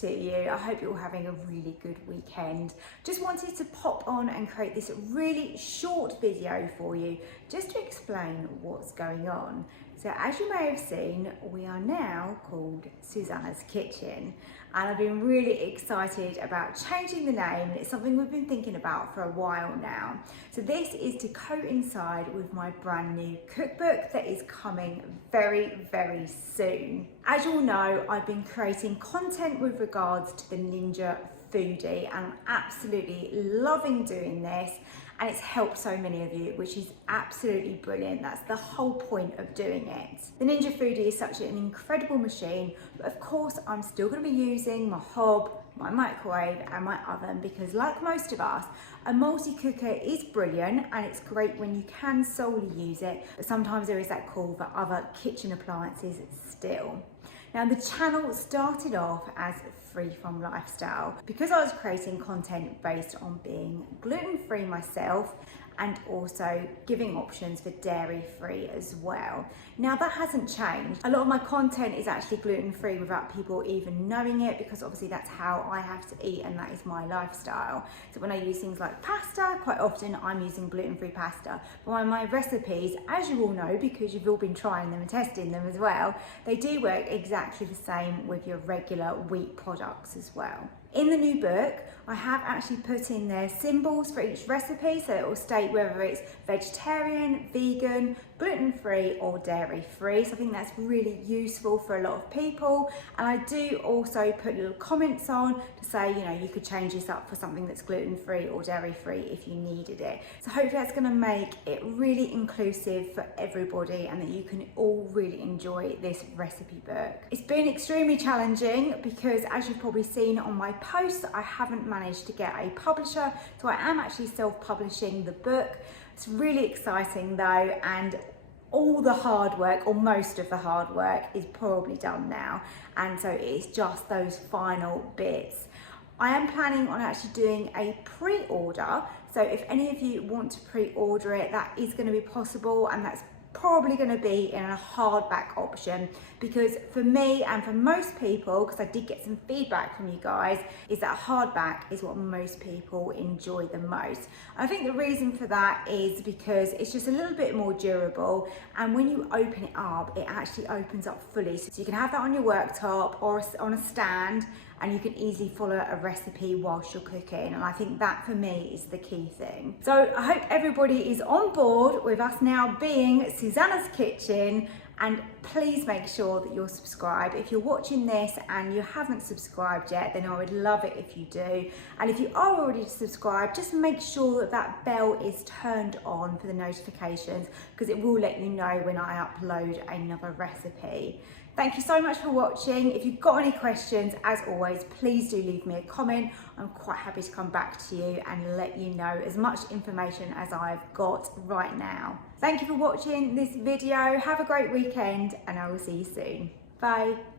to you. I hope you're all having a really good weekend. Just wanted to pop on and create this really short video for you just to explain what's going on. So as you may have seen, we are now called Susanna's Kitchen, and I've been really excited about changing the name. It's something we've been thinking about for a while now. So this is to coincide with my brand new cookbook that is coming very, very soon. As you all know, I've been creating content with regards to the Ninja Foodi, and I'm absolutely loving doing this. And it's helped so many of you, which is absolutely brilliant. That's the whole point of doing it. The Ninja Foodi is such an incredible machine, but of course I'm still going to be using my hob, my microwave and my oven, because like most of us, a multi-cooker is brilliant and it's great when you can solely use it, but sometimes there is that call for other kitchen appliances still. Now the channel started off as free from lifestyle because I was creating content based on being gluten-free myself and also giving options for dairy-free as well. Now that hasn't changed. A lot of my content is actually gluten-free without people even knowing it, because obviously that's how I have to eat and that is my lifestyle. So when I use things like pasta, quite often I'm using gluten-free pasta. But my recipes, as you all know, because you've all been trying them and testing them as well, they do work exactly the same with your regular wheat products as well. In the new book, I have actually put in there symbols for each recipe, so it will state whether it's vegetarian, vegan, gluten-free or dairy-free. So I think that's really useful for a lot of people. And I do also put little comments on to say, you know, you could change this up for something that's gluten-free or dairy-free if you needed it. So hopefully that's going to make it really inclusive for everybody and that you can all really enjoy this recipe book. It's been extremely challenging because, as you've probably seen on my posts, I haven't managed to get a publisher, so I am actually self-publishing the book. It's really exciting though, and all the hard work, or most of the hard work, is probably done now, and so it's just those final bits. I am planning on actually doing a pre-order, so if any of you want to pre-order it, that is going to be possible, and that's probably going to be in a hardback option, because for me and for most people, because I did get some feedback from you guys, is that hardback is what most people enjoy the most. I think the reason for that is because it's just a little bit more durable, and when you open it up, it actually opens up fully, so you can have that on your worktop or on a stand, and you can easily follow a recipe whilst you're cooking. And I think that for me is the key thing. So I hope everybody is on board with us now being Susanna's Kitchen, and please make sure that you're subscribed. If you're watching this and you haven't subscribed yet, then I would love it if you do. And if you are already subscribed, just make sure that that bell is turned on for the notifications, because it will let you know when I upload another recipe. Thank you so much for watching. If you've got any questions, as always, please do leave me a comment. I'm quite happy to come back to you and let you know as much information as I've got right now. Thank you for watching this video. Have a great weekend, and I will see you soon. Bye.